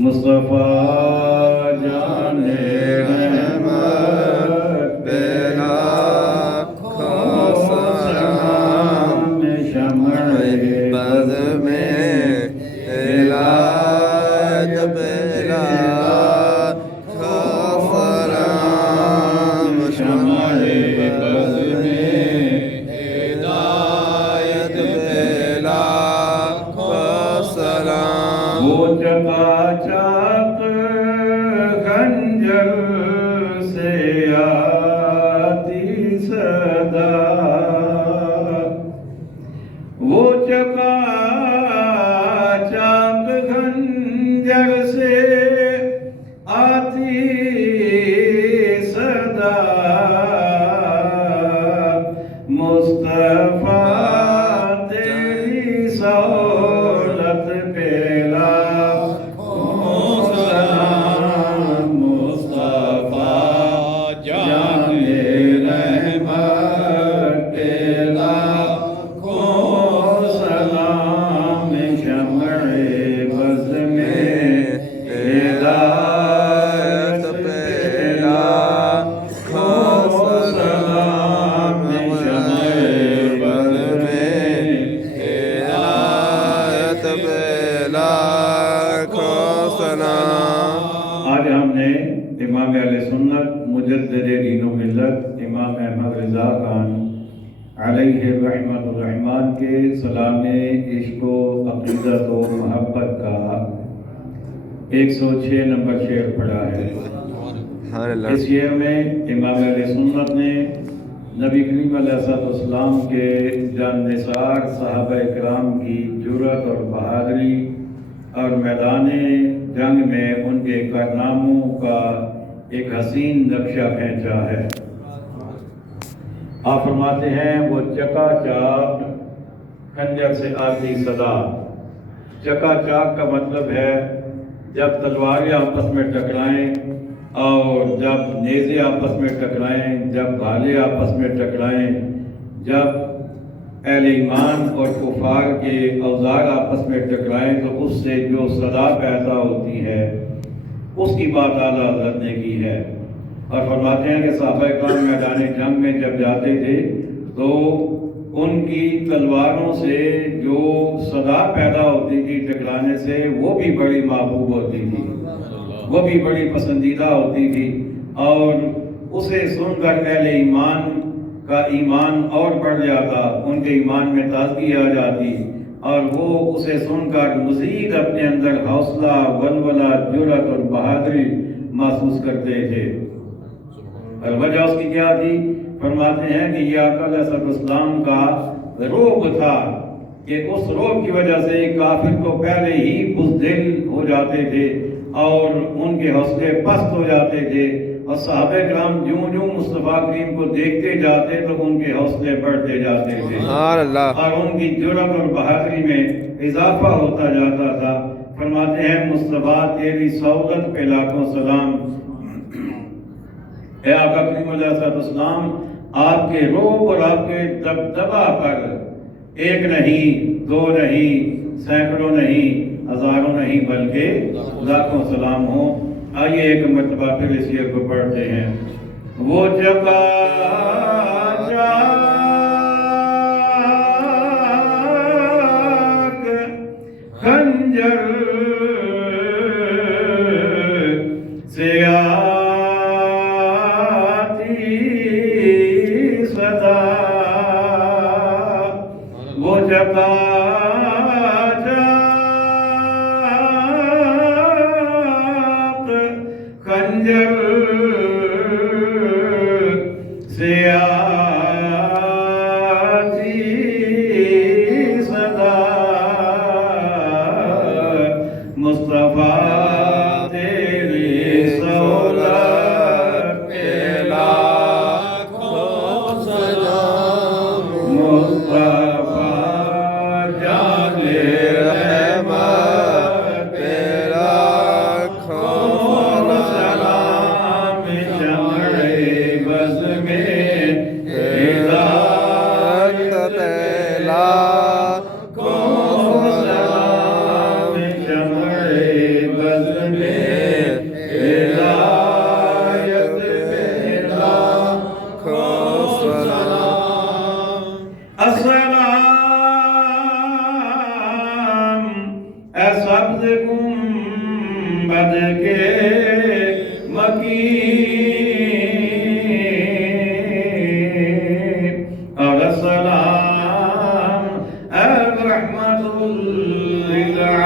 مصطفیٰ جان رحمت پہ لاکھوں سلام، شمع بز میں ہدایت پہ لاکھوں سلام، شمع بز میں ہدایت پہ لاکھوں سلام۔ وہ چکا چاک خنجر سے آتی صدا، وہ چکا چاک خنجر سے آتی صدا، مصطفیٰ تیری سہولت پہ لاکھوں سلام، مصطفیٰ جان رحمت پہ لاکھوں سلام، شمع بز میں ہدایت پہ لاکھوں سلام، شمع بز میں ہدایت پہ لاکھوں سلام۔ آج ہم نے امام اہل سنت مجدد دین و ملت امام احمد رضا خان علیہ رحمت الرحمن کے سلام عشق و عقیدت و محبت کا 106 نمبر شعر پڑھا ہے۔ اس شعر میں امام اہل سنت نے نبی کریم علیہ السلام کے جان نثار صحابہ کرام کی جرأت اور بہادری اور میدان جنگ میں ان کے کارناموں کا ایک حسین نقشہ کھینچا ہے۔ آپ فرماتے ہیں وہ چکا چاک خنجر سے آتی صدا۔ چکا چاک کا مطلب ہے جب تلواریں آپس میں ٹکرائیں اور جب نیزے آپس میں ٹکرائیں، جب بھالے آپس میں ٹکرائیں، جب اہل ایمان اور کفار کے اوزار آپس میں ٹکرائیں تو اس سے جو صدا پیدا ہوتی ہے اس کی بات اعلیٰ حضرت نے کی ہے۔ اور فرماتے ہیں کہ صحابہ کرام میدان جنگ میں جب جاتے تھے تو ان کی تلواروں سے جو صدا پیدا ہوتی تھی ٹکرانے سے وہ بھی بڑی محبوب ہوتی تھی، وہ بھی بڑی پسندیدہ ہوتی تھی، اور اسے سن کر اہل ایمان کا ایمان اور بڑھ جاتا، ان کے ایمان میں تازگی آ جاتی، اور وہ اسے سن کر مزید اپنے اندر حوصلہ، ولولہ، جرأت اور بہادری محسوس کرتے تھے۔ اور وجہ اس کی کیا تھی؟ فرماتے ہیں کہ یہ آقا علیہ السلام کا روب تھا کہ اس روب کی وجہ سے کافر تو پہلے ہی بزدل ہو جاتے تھے اور ان کے حوصلے پست ہو جاتے تھے، اور صحابہ کرام جوں جوں مصطفیٰ کریم کو دیکھتے جاتے تو ان کے حوصلے بڑھتے جاتے تھے اور ان کی جرأت اور بہادری میں اضافہ ہوتا جاتا تھا۔ فرماتے ہیں مصطفیٰ تیری سہولت پہ لاکھوں سلام، اے آقا کریم علیہ السلام، آپ کے روب اور آپ کے دبدبہ پر ایک نہیں، دو نہیں، سینکڑوں نہیں، ہزاروں نہیں، بلکہ لاکھوں سلام ہوں۔ آئیے ایک مرتبہ پھر اس شعر کو پڑھتے ہیں۔ وہ چکا چاک خنجر سے آتی صدا، وہ چکا خنجر سے آتی صدا، مصطفیٰ تیری سہولت پہ لاکھوں سلام، مصطفیٰ جان رحمت پہ لاکھوں سلام، شمع بز میں ہدایت پہ لاکھوں سلام، شمع بز اے سبز گنبد کے مکین اور سلام اے رحمت للعالمین